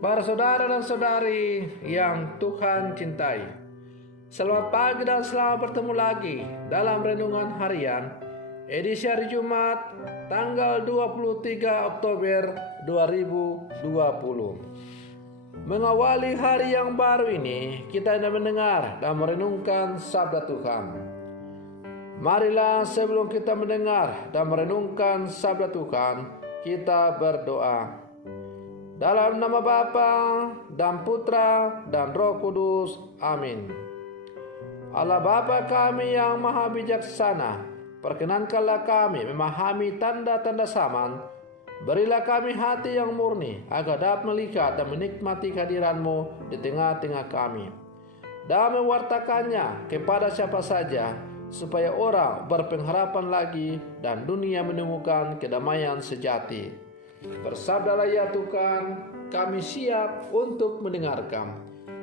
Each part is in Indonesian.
Para saudara dan saudari yang Tuhan cintai, selamat pagi dan selamat bertemu lagi dalam Renungan Harian edisi hari Jumat tanggal 23 Oktober 2020. Mengawali hari yang baru ini, kita hendak mendengar dan merenungkan sabda Tuhan. Marilah sebelum kita mendengar dan merenungkan sabda Tuhan, kita berdoa. Dalam nama Bapa dan Putra dan Roh Kudus. Amin. Allah Bapa kami yang maha bijaksana, perkenankanlah kami memahami tanda-tanda zaman. Berilah kami hati yang murni, agar dapat melihat dan menikmati kehadiran-Mu di tengah-tengah kami, dan mewartakannya kepada siapa saja, supaya orang berpengharapan lagi dan dunia menemukan kedamaian sejati. Bersabdalah ya Tuhan, kami siap untuk mendengarkan.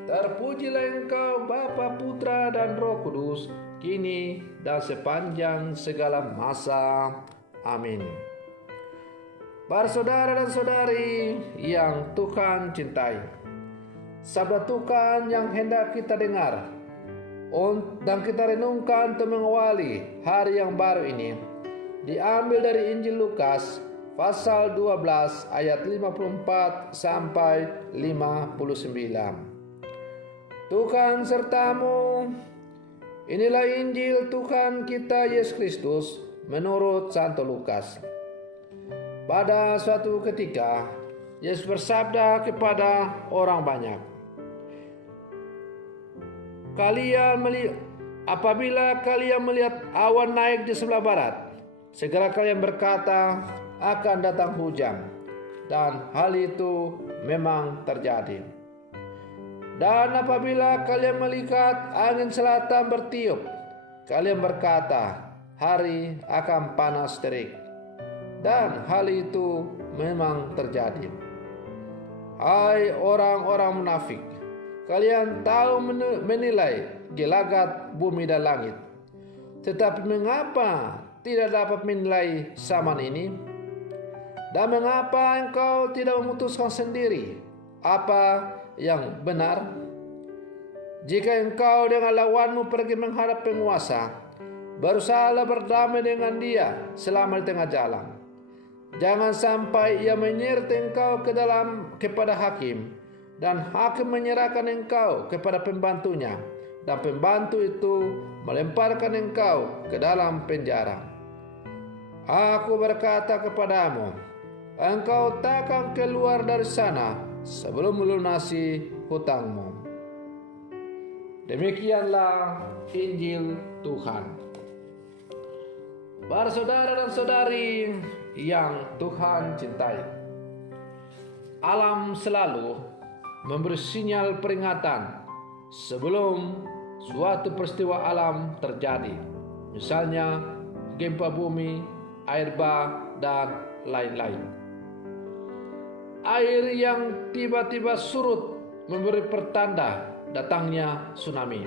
Terpujilah Engkau Bapa, Putra dan Roh Kudus, kini dan sepanjang segala masa. Amin. Para saudara dan saudari yang Tuhan cintai, sabda Tuhan yang hendak kita dengar dan kita renungkan untuk mengawali hari yang baru ini diambil dari Injil Lukas pasal 12 ayat 54 sampai 59. Tuhan sertamu. Inilah Injil Tuhan kita Yesus Kristus menurut Santo Lukas. Pada suatu ketika, Yesus bersabda kepada orang banyak, apabila kalian melihat awan naik di sebelah barat, segera kalian berkata, akan datang hujan, dan hal itu memang terjadi. Dan apabila kalian melihat angin selatan bertiup, kalian berkata, hari akan panas terik, dan hal itu memang terjadi. Hai orang-orang munafik, kalian tahu menilai gelagat bumi dan langit, tetapi mengapa tidak dapat menilai zaman ini? Dan mengapa engkau tidak memutuskan sendiri apa yang benar? Jika engkau dengan lawanmu pergi menghadap penguasa, berusahalah berdamai dengan dia selama di tengah jalan. Jangan sampai ia menyeret engkau kepada hakim, dan hakim menyerahkan engkau kepada pembantunya, dan pembantu itu melemparkan engkau ke dalam penjara. Aku berkata kepadamu, engkau takkan keluar dari sana sebelum melunasi hutangmu. Demikianlah Injil Tuhan. Para saudara dan saudari yang Tuhan cintai, alam selalu memberi sinyal peringatan sebelum suatu peristiwa alam terjadi. Misalnya gempa bumi, air bah, dan lain-lain. Air yang tiba-tiba surut memberi pertanda datangnya tsunami.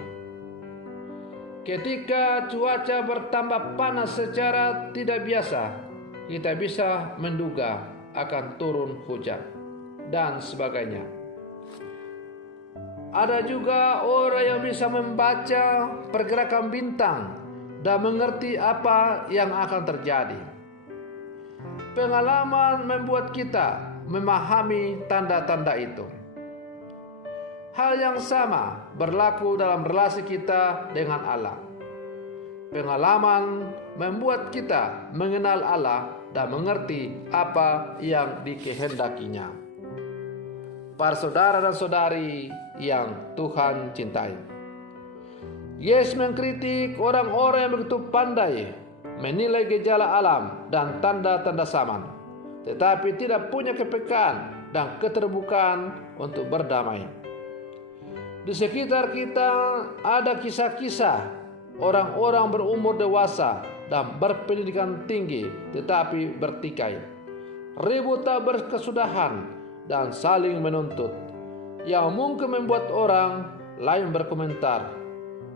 Ketika cuaca bertambah panas secara tidak biasa, kita bisa menduga akan turun hujan dan sebagainya. Ada juga orang yang bisa membaca pergerakan bintang dan mengerti apa yang akan terjadi. Pengalaman membuat kita memahami tanda-tanda itu. Hal yang sama berlaku dalam relasi kita dengan Allah. Pengalaman membuat kita mengenal Allah dan mengerti apa yang dikehendakinya. Para saudara dan saudari yang Tuhan cintai, Yesus mengkritik orang-orang yang begitu pandai menilai gejala alam dan tanda-tanda zaman, tetapi tidak punya kepekaan dan keterbukaan untuk berdamai. Di sekitar kita ada kisah-kisah orang-orang berumur dewasa dan berpendidikan tinggi tetapi bertikai, ribut tak berkesudahan dan saling menuntut, yang mungkin membuat orang lain berkomentar,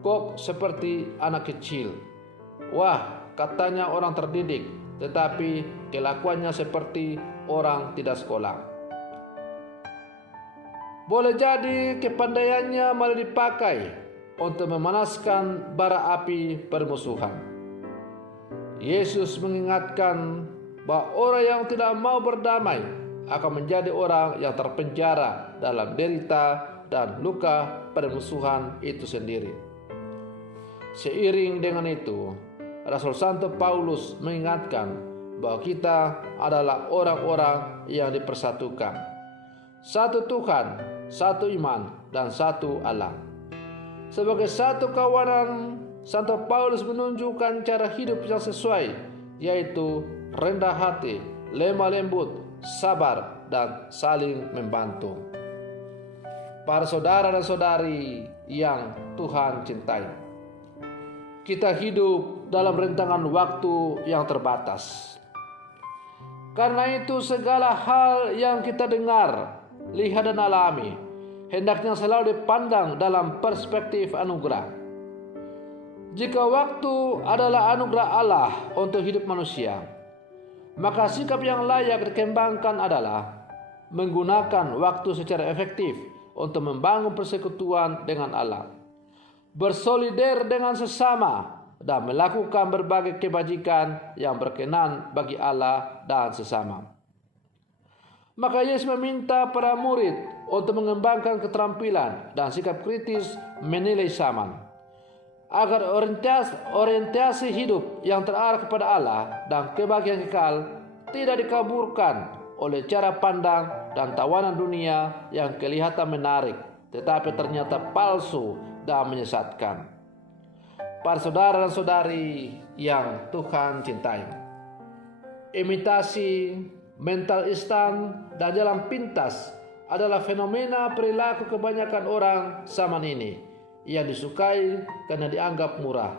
kok seperti anak kecil. Wah, katanya orang terdidik, tetapi kelakuannya seperti orang tidak sekolah. Boleh jadi kepandaiannya malah dipakai untuk memanaskan bara api permusuhan. Yesus mengingatkan bahwa orang yang tidak mau berdamai akan menjadi orang yang terpenjara dalam derita dan luka permusuhan itu sendiri. Seiring dengan itu, Rasul Santo Paulus mengingatkan bahwa kita adalah orang-orang yang dipersatukan. Satu Tuhan, satu iman, dan satu Allah. Sebagai satu kawanan, Santo Paulus menunjukkan cara hidup yang sesuai, yaitu rendah hati, lemah lembut, sabar, dan saling membantu. Para saudara dan saudari yang Tuhan cintai, kita hidup dalam rentangan waktu yang terbatas. Karena itu segala hal yang kita dengar, lihat dan alami hendaknya selalu dipandang dalam perspektif anugerah. Jika waktu adalah anugerah Allah untuk hidup manusia, maka sikap yang layak dikembangkan adalah menggunakan waktu secara efektif untuk membangun persekutuan dengan Allah, bersolider dengan sesama, dan melakukan berbagai kebajikan yang berkenan bagi Allah dan sesama. Maka Yesus meminta para murid untuk mengembangkan keterampilan dan sikap kritis menilai zaman, agar orientasi hidup yang terarah kepada Allah dan kebahagiaan kekal tidak dikaburkan oleh cara pandang dan tawanan dunia yang kelihatan menarik, tetapi ternyata palsu dan menyesatkan. Para saudara dan saudari yang Tuhan cintai, imitasi, mental instan, dan jalan pintas adalah fenomena perilaku kebanyakan orang zaman ini yang disukai karena dianggap murah,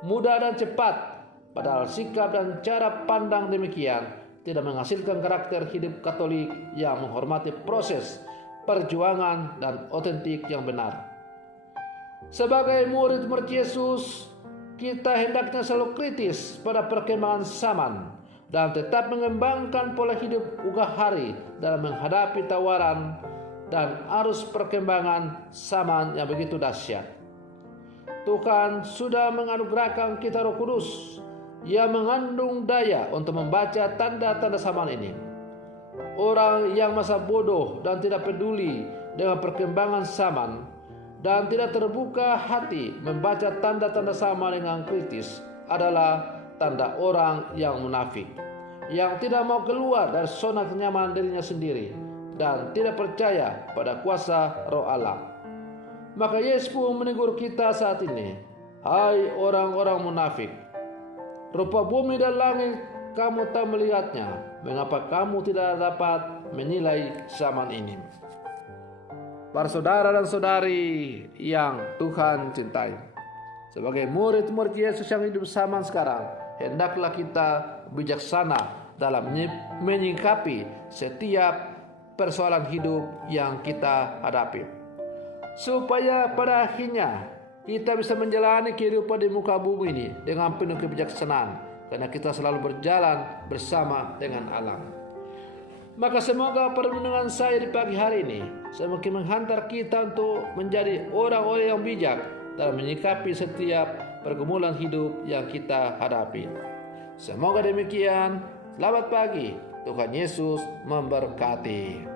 mudah dan cepat, padahal sikap dan cara pandang demikian tidak menghasilkan karakter hidup Katolik yang menghormati proses, perjuangan, dan otentik yang benar. Sebagai murid-murid Yesus, kita hendaknya selalu kritis pada perkembangan zaman dan tetap mengembangkan pola hidup ugah hari dalam menghadapi tawaran dan arus perkembangan zaman yang begitu dahsyat. Tuhan sudah menganugerahkan kita Roh Kudus yang mengandung daya untuk membaca tanda-tanda zaman ini. Orang yang masa bodoh dan tidak peduli dengan perkembangan zaman dan tidak terbuka hati membaca tanda-tanda zaman dengan kritis adalah tanda orang yang munafik, yang tidak mau keluar dari zona kenyamanan dirinya sendiri dan tidak percaya pada kuasa Roh Allah. Maka Yesus pun menegur kita saat ini, hai orang-orang munafik, rupa bumi dan langit kamu tak melihatnya, mengapa kamu tidak dapat menilai zaman ini? Para saudara dan saudari yang Tuhan cintai, sebagai murid-murid Yesus yang hidup zaman sekarang, hendaklah kita bijaksana dalam menyikapi setiap persoalan hidup yang kita hadapi, supaya pada akhirnya kita bisa menjalani kehidupan di muka bumi ini dengan penuh kebijaksanaan, karena kita selalu berjalan bersama dengan alam. Maka semoga perenungan saya di pagi hari ini semakin menghantar kita untuk menjadi orang-orang yang bijak dalam menyikapi setiap pergumulan hidup yang kita hadapi. Semoga demikian. Selamat pagi. Tuhan Yesus memberkati.